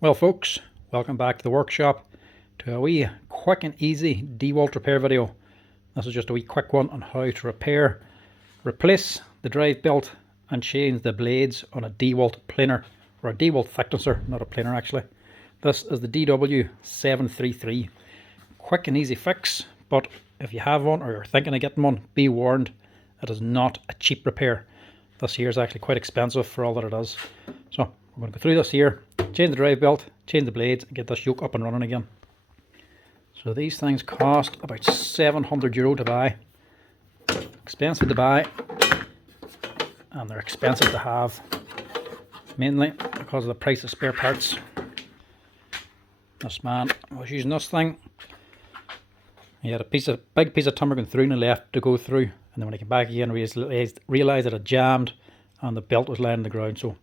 Well folks, welcome back to the workshop to a wee quick and easy Dewalt repair video. This is just a wee quick one on how to replace the drive belt and change the blades on a Dewalt planer, or a Dewalt thicknesser, not a planer actually. This is the Dw733. Quick and easy fix, but if you have one or you're thinking of getting one, be warned, it is not a cheap repair. This here is actually quite expensive for all that it is. So we're going to go through this here, change the drive belt, change the blades, and get this yoke up and running again. So these things cost about €700 to buy. Expensive to buy, and they're expensive to have, mainly because of the price of spare parts. This man was using this thing. He had a big piece of timber going through and he left to go through, and then when he came back again, realised that it jammed and the belt was lying on the ground. So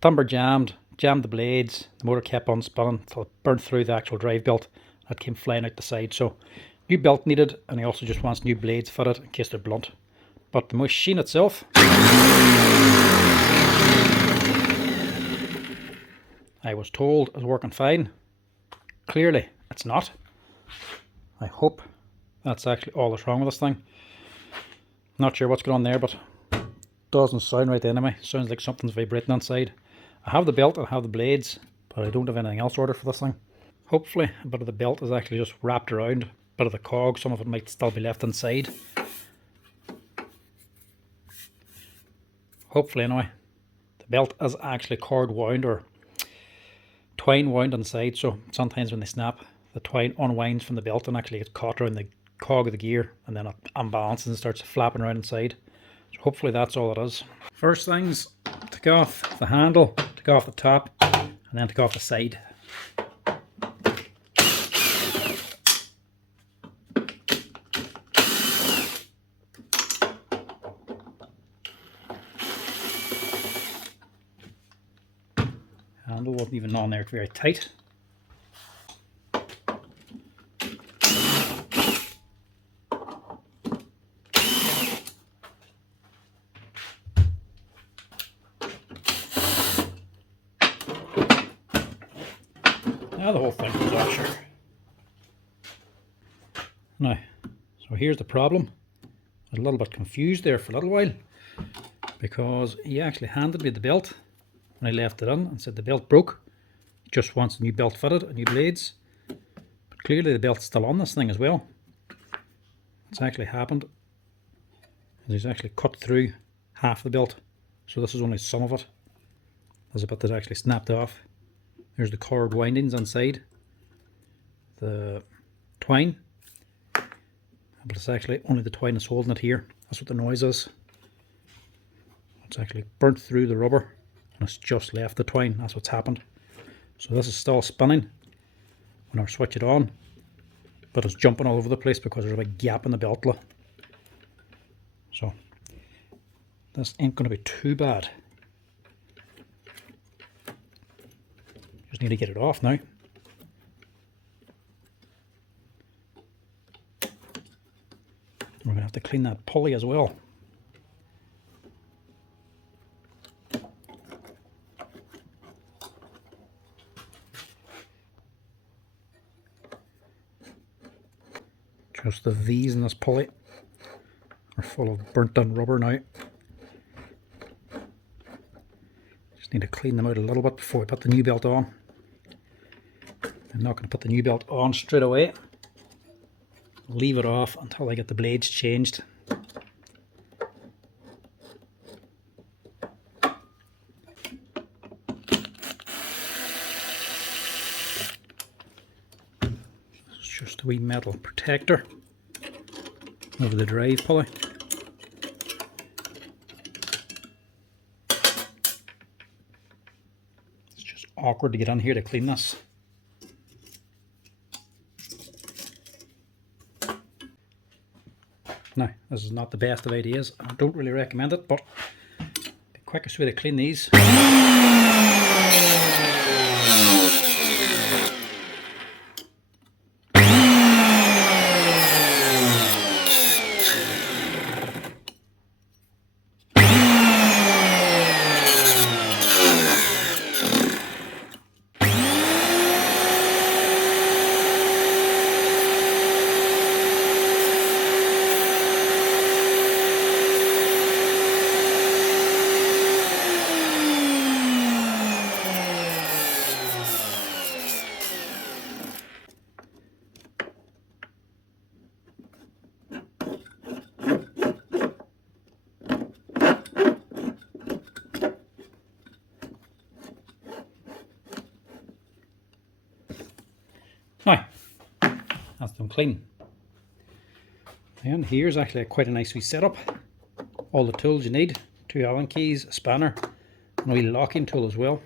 timber jammed the blades, the motor kept on spinning until it burnt through the actual drive belt. That came flying out the side. So new belt needed, and he also just wants new blades fitted in case they're blunt. But the machine itself, I was told, is working fine. Clearly it's not. I hope that's actually all that's wrong with this thing. Not sure what's going on there, but it doesn't sound right anyway. Sounds like something's vibrating inside. I have the belt, I have the blades, but I don't have anything else ordered for this thing. Hopefully a bit of the belt is actually just wrapped around, a bit of the cog, some of it might still be left inside. Hopefully anyway. The belt is actually cord wound or twine wound inside, so sometimes when they snap, the twine unwinds from the belt and actually gets caught around the cog of the gear, and then it unbalances and starts flapping around inside. So hopefully that's all it is. First things, take off the handle, take off the top, and then take off the side. Handle wasn't even on there, it's very tight. Now the whole thing comes off, sure. Now, so here's the problem. I was a little bit confused there for a little while, because he actually handed me the belt when I left it on and said the belt broke. He just wants a new belt fitted and new blades. But clearly the belt's still on this thing as well. What's actually happened is he's actually cut through half the belt. So this is only some of it. There's a bit that's actually snapped off. There's the cord windings inside the twine, but it's actually only the twine that's holding it here. That's what the noise is. It's actually burnt through the rubber and it's just left the twine. That's what's happened. So this is still spinning when I switch it on, but it's jumping all over the place because there's a big gap in the belt. So this ain't going to be too bad. Just need to get it off now. We're going to have to clean that pulley as well. Just the V's in this pulley are full of burnt down rubber now. Just need to clean them out a little bit before we put the new belt on. I'm not going to put the new belt on straight away. Leave it off until I get the blades changed. It's just a wee metal protector over the drive pulley. It's just awkward to get in here to clean this. Now, this is not the best of ideas. I don't really recommend it, but the quickest way to clean these Now, that's done clean. And here's actually quite a nice wee setup. All the tools you need, 2 Allen keys, a spanner, and a wee locking tool as well.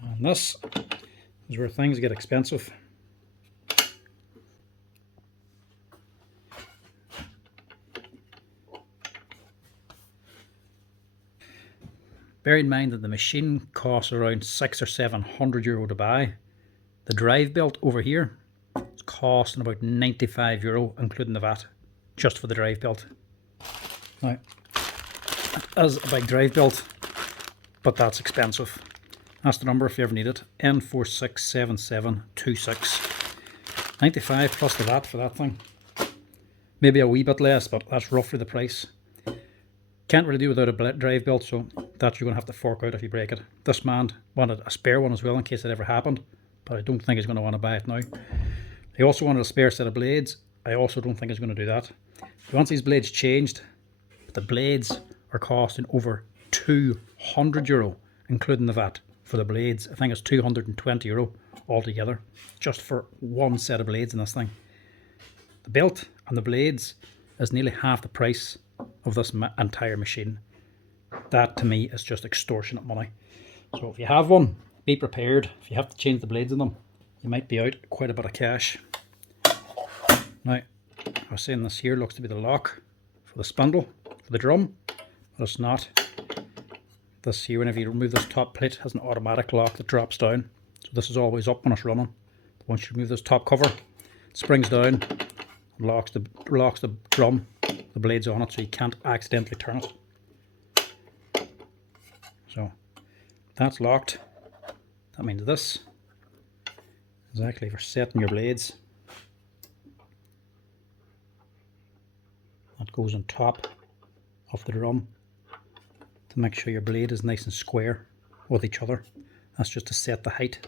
And this is where things get expensive. Bear in mind that the machine costs around €600 or €700 to buy. The drive belt over here is costing about €95, including the VAT, just for the drive belt. Now, as a big drive belt, but that's expensive. That's the number if you ever need it, N467726. 95 plus the VAT for that thing. Maybe a wee bit less, but that's roughly the price. Can't really do without a drive belt, so that you're going to have to fork out if you break it. This man wanted a spare one as well in case it ever happened, but I don't think he's going to want to buy it now. He also wanted a spare set of blades. I also don't think he's going to do that. He wants these blades changed. The blades are costing over €200, including the VAT for the blades. I think it's €220 altogether, just for one set of blades in this thing. The belt and the blades is nearly half the price of this entire machine. That to me is just extortionate money. So if you have one, be prepared. If you have to change the blades in them, you might be out quite a bit of cash. Now, I was saying this here looks to be the lock for the spindle for the drum, but it's not. This here, whenever you remove this top plate, has an automatic lock that drops down. So this is always up when it's running. But once you remove this top cover, it springs down, locks the drum, the blades on it, so you can't accidentally turn it. So that's locked. That means this is actually for setting your blades. That goes on top of the drum to make sure your blade is nice and square with each other. That's just to set the height.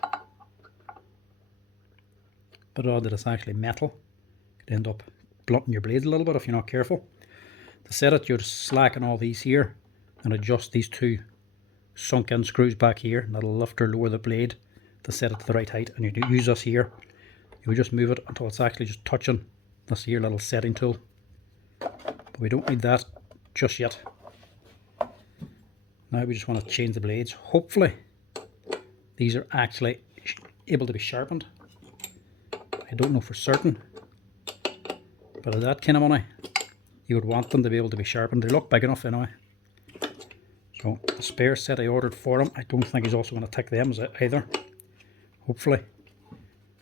But odd that it's actually metal. You could end up blunting your blades a little bit if you're not careful. To set it, you just slacken all these here and adjust these two sunk in screws back here, and that'll lift or lower the blade to set it to the right height. And you use this here, you just move it until it's actually just touching this here little setting tool. But we don't need that just yet. Now we just want to change the blades. Hopefully these are actually able to be sharpened. I don't know for certain, but at that kind of money you would want them to be able to be sharpened. They look big enough anyway. So the spare set I ordered for him, I don't think he's also going to take them either. Hopefully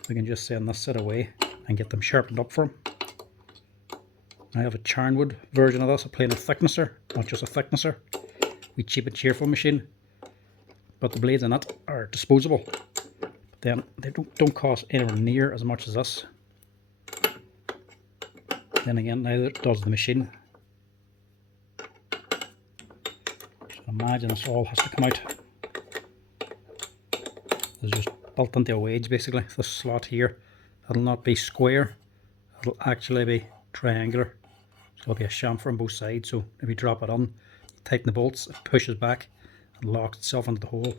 we can just send this set away and get them sharpened up for him. I have a charnwood version of this, a plain thicknesser, not just a thicknesser. We cheap and cheerful machine, but the blades in it are disposable. But then they don't cost anywhere near as much as this. Then again, neither does the machine. So imagine this all has to come out. It's just built into a wedge basically. This slot here, it'll not be square, it'll actually be triangular. So it'll be a chamfer on both sides. So if you drop it on, tighten the bolts, it pushes back and locks itself into the hole.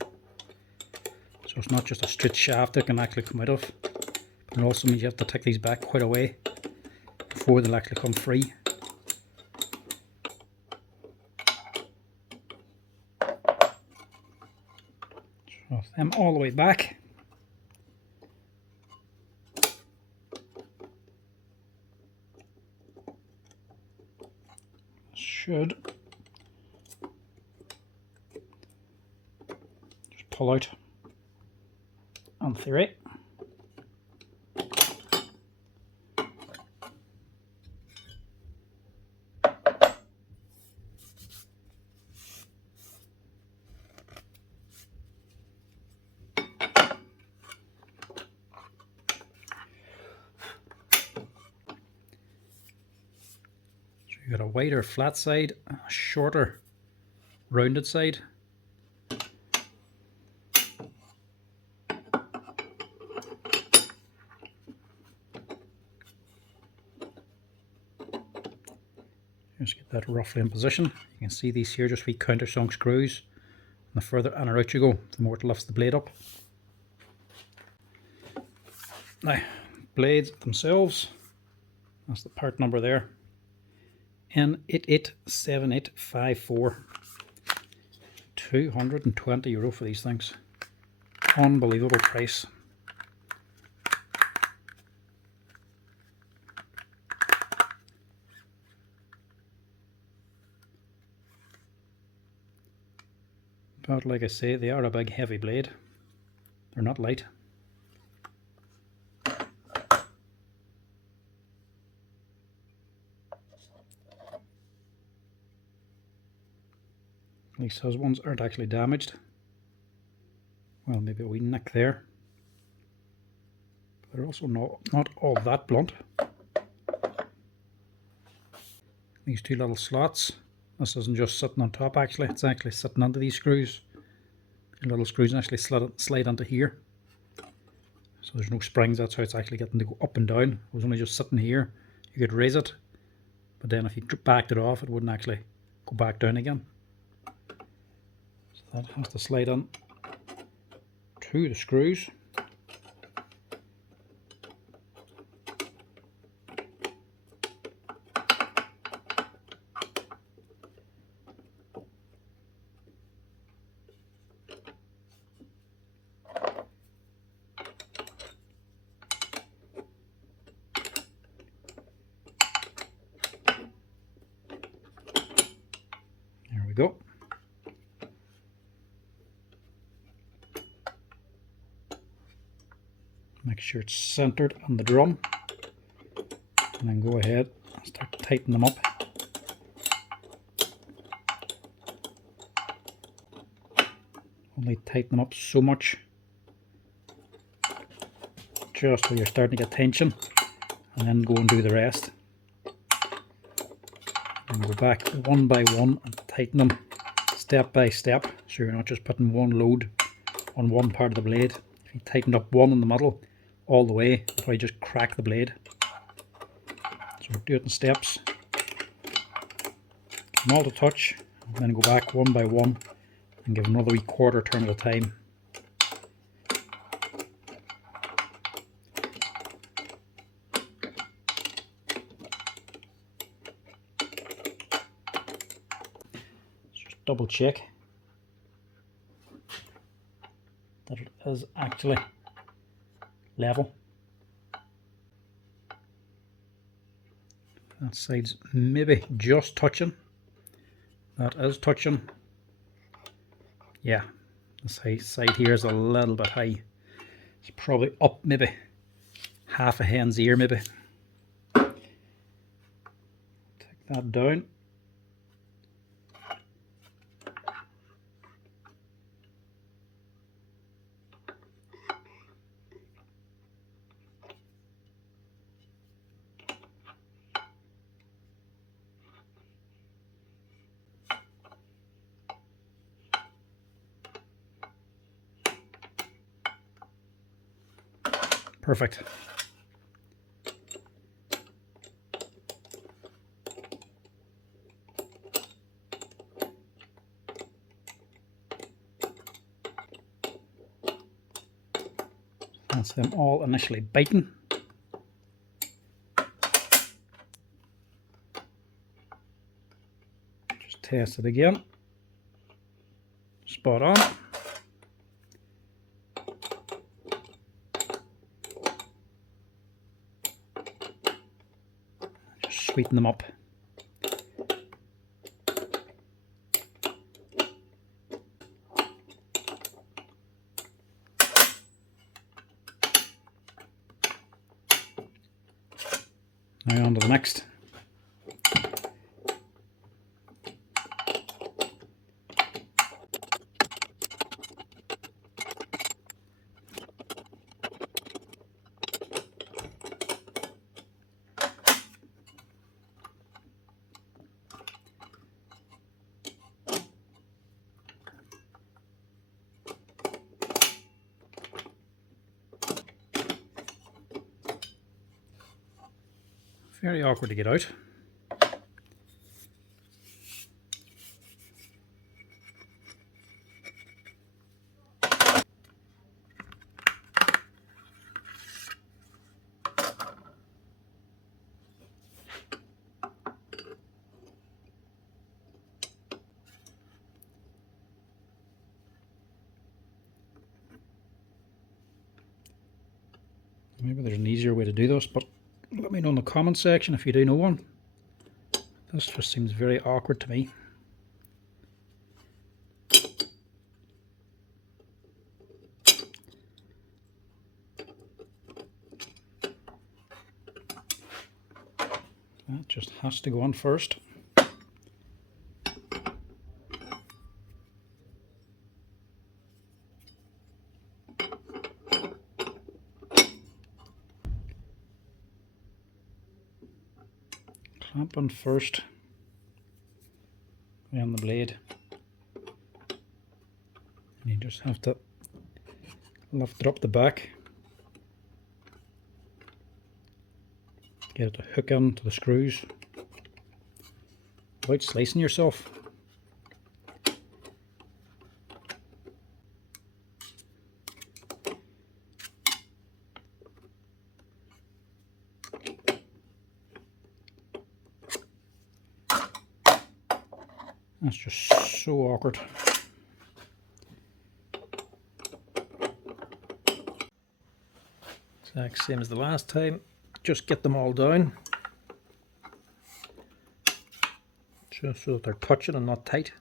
So it's not just a straight shaft that can actually come out of, but it also means you have to take these back quite a way before they'll actually come free. So them all the way back. Should just pull out on theory. You got a wider flat side, a shorter rounded side. Just get that roughly in position. You can see these here just wee countersunk screws. And the further in or out you go, the more it lifts the blade up. Now, blades themselves, that's the part number there. N887854. €220 for these things. Unbelievable price. But like I say, they are a big heavy blade. They're not light. At least those ones aren't actually damaged. Well, maybe a wee nick there. But they're also not all that blunt. These two little slots. This isn't just sitting on top actually, it's actually sitting under these screws. The little screws actually slide onto here. So there's no springs, that's how it's actually getting to go up and down. If it was only just sitting here, you could raise it. But then if you backed it off, it wouldn't actually go back down again. So that has to slide on to the screws. There we go. Make sure it's centered on the drum, and then go ahead and start tightening them up. Only tighten them up so much, just till you're starting to get tension, and then go and do the rest. And go back one by one and tighten them step by step, so you're not just putting one load on one part of the blade. If you tighten up one in the middle all the way, it'll probably just crack the blade. So do it in steps. Give them all to touch, and then go back one by one and give another wee quarter turn at a time. Just double check that it is actually level. That side's maybe just touching. That is touching. Yeah, the side here is a little bit high. It's probably up maybe half a hen's ear maybe. Take that down. Perfect. That's them all initially biting. Just test it again. Spot on. Sweeten them up. Now on to the next. Very awkward to get out. Maybe there's an easier way to do this, but let me know in the comment section if you do know one. This just seems very awkward to me. That just has to go on first. Clamp on first, on the blade, and you just have to lift it up the back, get it to hook into the screws without slicing yourself. That's just so awkward. Exact same as the last time. Just get them all down, just so that they're touching and not tight.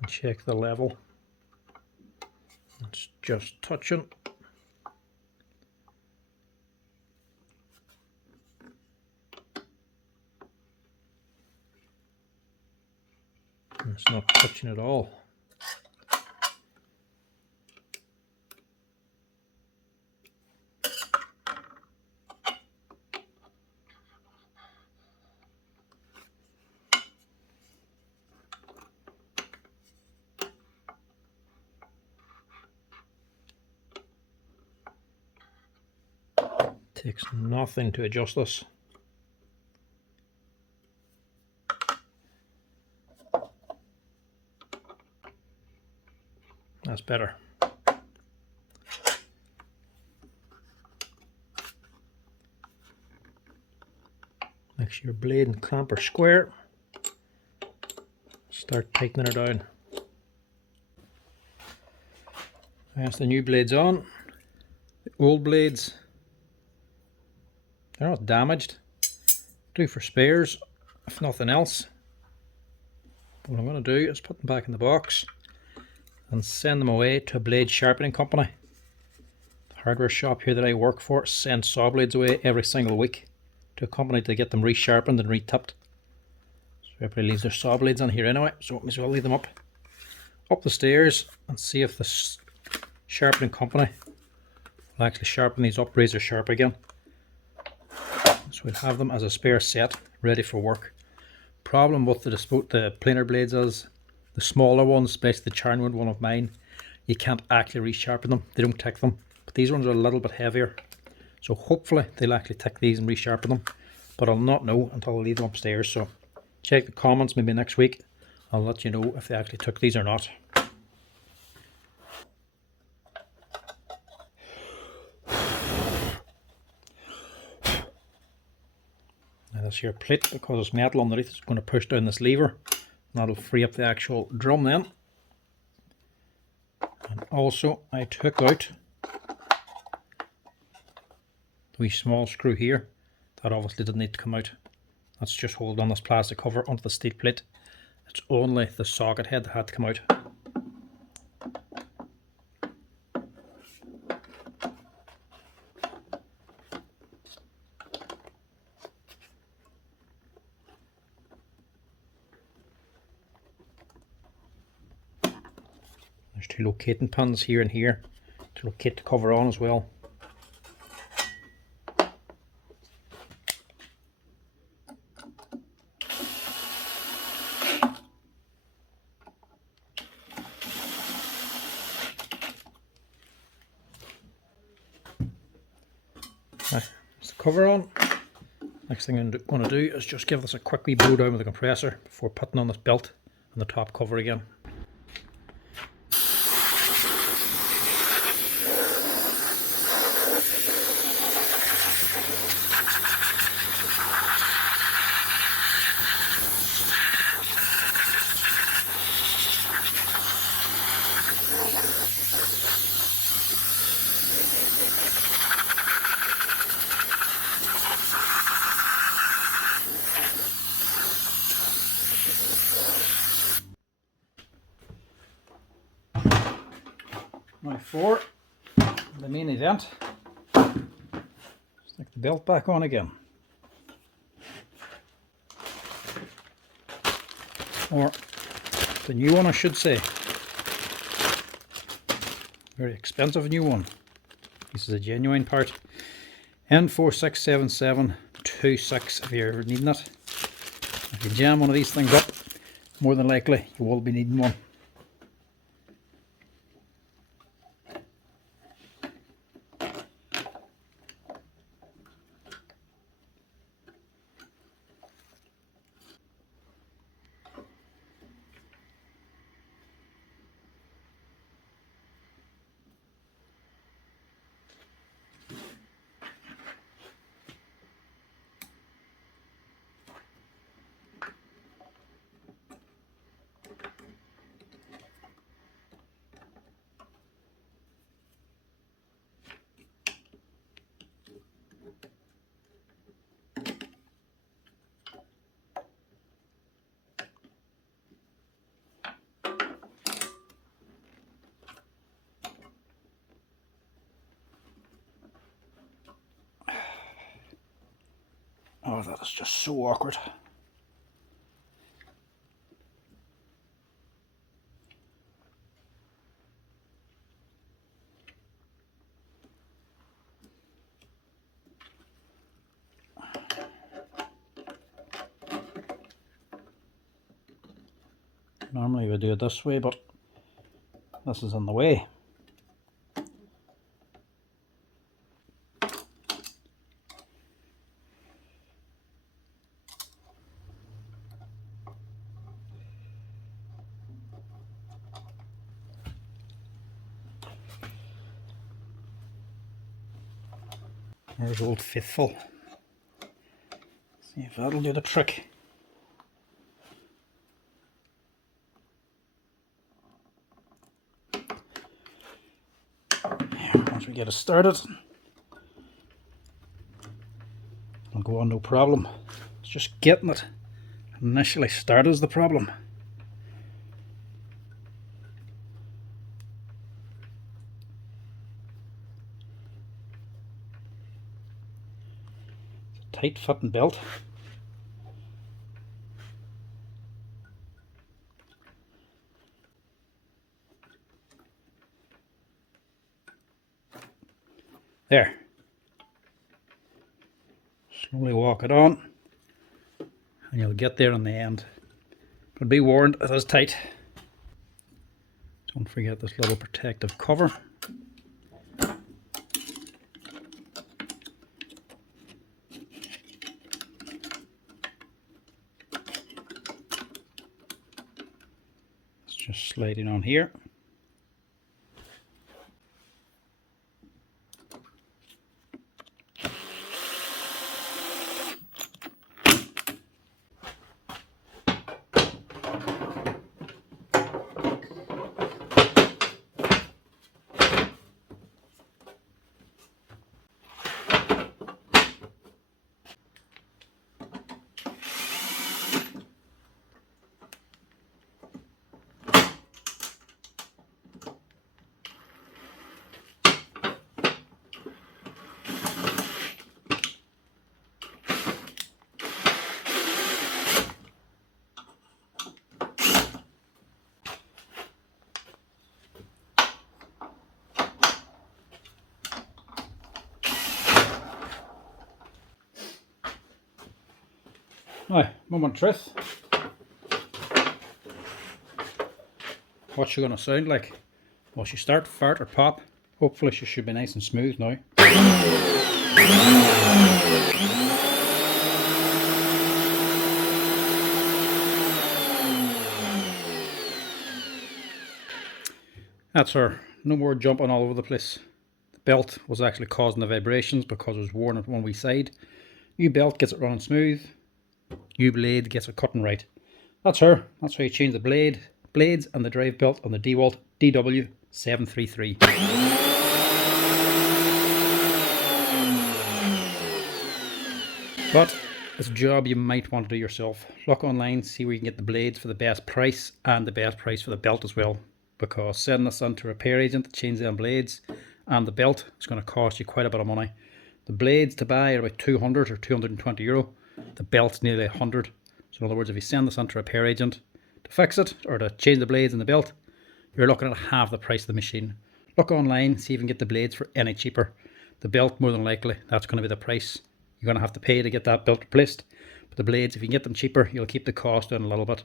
And check the level. It's just touching. And it's not touching at all. Takes nothing to adjust this. That's better. Make sure your blade and clamp are square. Start tightening it down. That's the new blades on. The old blades, they're not damaged. Do for spares, if nothing else. But what I'm going to do is put them back in the box and send them away to a blade sharpening company. The hardware shop here that I work for sends saw blades away every single week to a company to get them resharpened and retipped. So everybody leaves their saw blades on here anyway, so I may as well leave them up the stairs and see if the sharpening company will actually sharpen these up razor sharp again. So we'll have them as a spare set ready for work. Problem with the planer blades is the smaller ones, especially the Charnwood one of mine, you can't actually resharpen them. They don't tick them. But these ones are a little bit heavier. So hopefully they'll actually tick these and resharpen them. But I'll not know until I leave them upstairs. So check the comments maybe next week. I'll let you know if they actually took these or not. Now this here plate, because it's metal underneath, is going to push down this lever. That'll free up the actual drum then. And also I took out the wee small screw here. That obviously didn't need to come out. That's just holding on this plastic cover onto the steel plate. It's only the socket head that had to come out. There's two locating pins here and here to locate the cover on as well. Right, there's the cover on. Next thing I'm going to do is just give this a quick wee blow down with the compressor before putting on this belt and the top cover again. Now for the main event, stick the belt back on again. Or the new one, I should say. Very expensive new one. This is a genuine part. N467726 if you're needing it. If you jam one of these things up, more than likely you will be needing one. Oh, that is just so awkward. Normally we do it this way, but this is in the way. There's Old Faithful. See if that'll do the trick. Once we get it started, it'll go on no problem. It's just getting it initially started is the problem. Tight fitting belt. There. Slowly walk it on and you'll get there in the end. But be warned, it is tight. Don't forget this little protective cover. Just sliding on here. Now, moment of truth. What's she going to sound like? Will she start, fart or pop? Hopefully she should be nice and smooth now. That's her. No more jumping all over the place. The belt was actually causing the vibrations because it was worn at one wee side. New belt gets it running smooth. New blade gets it cutting right. That's her. That's how you change the blades and the drive belt on the Dewalt Dw733. But it's a job you might want to do yourself. Look online, see where you can get the blades for the best price and the best price for the belt as well. Because sending this on to a repair agent to change them blades and the belt is going to cost you quite a bit of money. The blades to buy are about 200 or 220 euro. The belt's nearly 100. So in other words, if you send this on to a repair agent to fix it or to change the blades and the belt, you're looking at half the price of the machine. Look online, see if you can get the blades for any cheaper. The belt, more than likely, that's going to be the price you're going to have to pay to get that belt replaced. But the blades, if you can get them cheaper, you'll keep the cost down a little bit.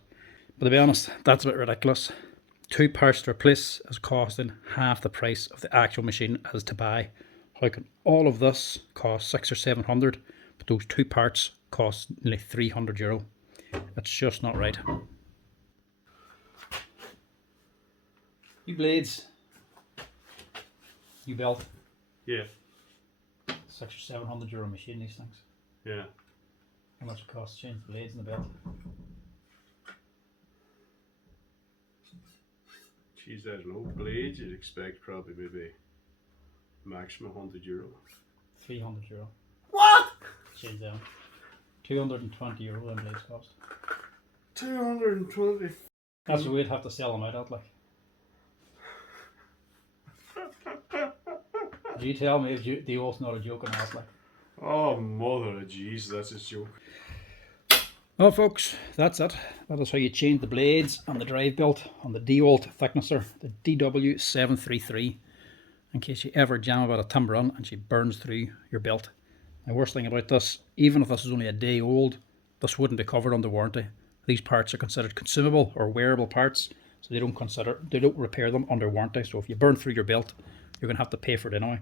But to be honest, that's a bit ridiculous. 2 parts to replace is costing half the price of the actual machine as to buy. How can all of this cost 600 or 700, but those 2 parts cost nearly 300 euro? That's just not right. New blades, new belt. Yeah. 600 or 700 euro machine, these things. Yeah. How much it costs to change the blades and the belt? Geez, I don't know. Blades, you'd expect probably maybe maximum 100 euro. 300 euro. What? Change them. 220 euro them blades cost. 220. That's what we'd have to sell them out at, like. Did you tell me if the oath's not a joke and that's like? Oh, mother of jeez, that's a joke. Well folks, that's it. That is how you change the blades and the drive belt on the Dewalt thicknesser, the Dw733, in case you ever jam about a timber run and she burns through your belt. The worst thing about this, even if this is only a day old, this wouldn't be covered under warranty. These parts are considered consumable or wearable parts, so they don't repair them under warranty. So if you burn through your belt, you're going to have to pay for it anyway.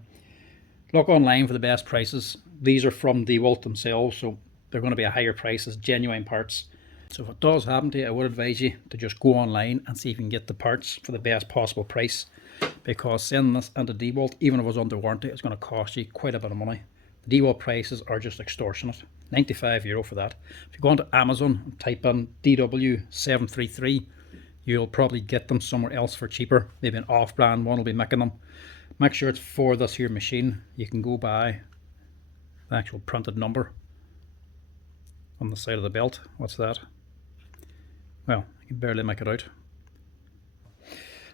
Look online for the best prices. These are from Dewalt themselves, so they're going to be a higher price as genuine parts. So if it does happen to you, I would advise you to just go online and see if you can get the parts for the best possible price, because sending this into Dewalt, even if it was under warranty, it's going to cost you quite a bit of money. The Dewalt prices are just extortionate. 95 euro for that. If you go onto Amazon and type in Dw733, you'll probably get them somewhere else for cheaper. Maybe an off-brand one will be making them. Make sure it's for this here machine. You can go by the actual printed number on the side of the belt. What's that? Well, you can barely make it out.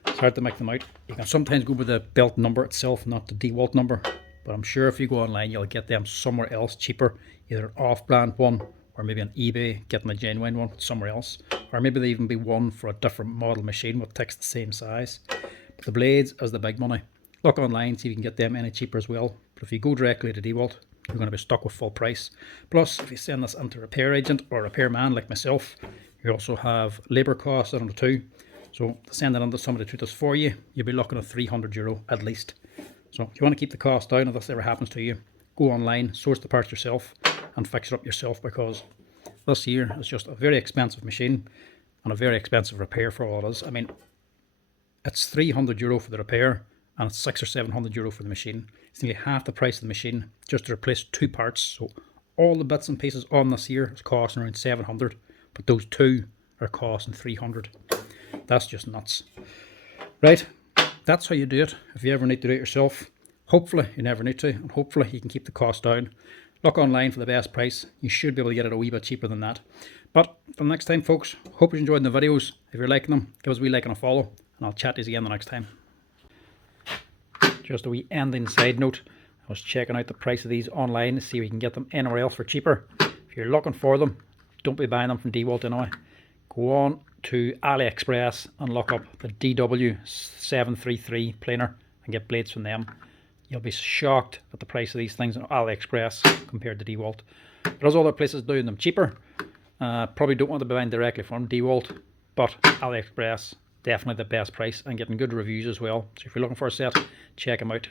It's hard to make them out. You can sometimes go with the belt number itself, not the Dewalt number, but I'm sure if you go online you'll get them somewhere else cheaper, either an off-brand one or maybe on eBay getting a genuine one somewhere else, or maybe they even be one for a different model machine with takes the same size. But the blades is the big money. Look online, see if you can get them any cheaper as well. But if you go directly to Dewalt, you're going to be stuck with full price. Plus, if you send this into a repair agent or a repairman like myself, you also have labour costs on it too. So to send it into somebody to do this for you, you'll be looking at 300 euro at least. So if you want to keep the cost down if this ever happens to you, go online, source the parts yourself and fix it up yourself, because this here is just a very expensive machine and a very expensive repair for all it is. I mean, it's 300 euro for the repair and it's 600 or 700 euro for the machine. It's nearly half the price of the machine just to replace 2 parts. So all the bits and pieces on this here is costing around 700, but those 2 are costing 300. That's just nuts. Right, that's how you do it if you ever need to do it yourself. Hopefully you never need to, and hopefully you can keep the cost down. Look online for the best price. You should be able to get it a wee bit cheaper than that. But for the next time folks, hope you enjoyed the videos. If you're liking them, give us a wee like and a follow, and I'll chat to you again the next time. Just a wee ending side note, I was checking out the price of these online to see if we can get them anywhere else for cheaper. If you're looking for them, don't be buying them from Dewalt anyway. Go on to AliExpress and look up the Dw733 planer and get blades from them. You'll be shocked at the price of these things on AliExpress compared to Dewalt. There's other places doing them cheaper. Probably don't want to be buying directly from Dewalt, but AliExpress, definitely the best price and getting good reviews as well. So if you're looking for a set, check them out.